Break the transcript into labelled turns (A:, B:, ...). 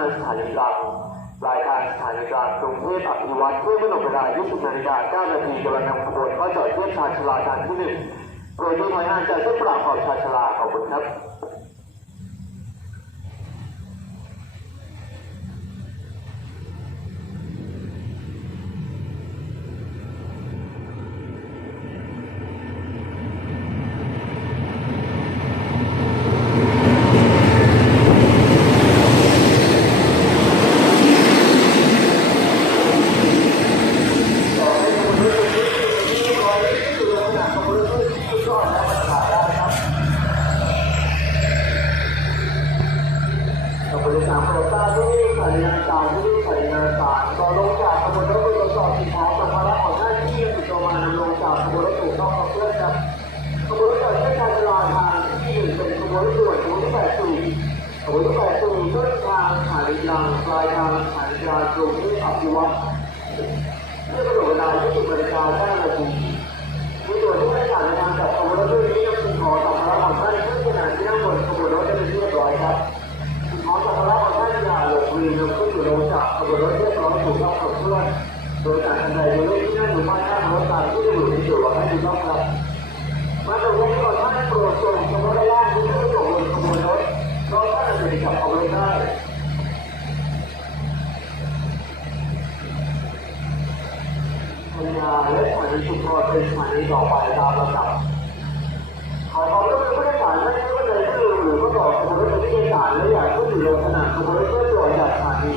A: างสถานีกลางปลายทางสถานีกลางกรุงเทพอภิวัตเพื่อเมื่อกเวลา20นาฬิกา9นาทีกำลังนำขบวนเข้าจอดเทียบชานชลาทางที่หนึ่งโดยที่หน่วยงานจากเส้นปราบขอบชานชลาขอบคุณครับ ขบวนที่สามโปรดทราบที่สถานีนาฬิกาที่สานีนาฬิกาต่อลงจากขบวนรถตู้ตรวจสอบสิ่งขอสัมภาระของหน้าที่ติดต่อมาลงจากขบวนรถถูกต้องขับเคลื่อนครับขบวนรถไฟเส้นทางจราจรที่หนึ่งเป็นขบวนรถด่วนขบวนที่แปดสี่ขบวนที่แปดสี่ต้นทางสถานีกลางปลายทางสถายยางกรุงเทพอภิวัต รับเพื่อนโดยการทันใดโดยเลขที่นั่งอยู่ภายข้างรถตามที่อยู่ในจุดให้ถูกต้องครับมาตรงนี้ก่อนท่านโปรดส่งเฉพาะด้านล่างที่ไม่อยู่บนขบวนรถเพราะท่านอาจจะขับเอาไว้ได้ปัญญาและสถานีชุมพรเป็นสถานีต่อไปตามลำดับขอความร่วมมือผู้โดยสารไม่ให้ผู้ใดที่ลืมหรือประกอบขบวนรถผู้โดยสารและอยากขึ้นอยู่ลงขณะขบวนรถเพื่อตรวจจากสถานี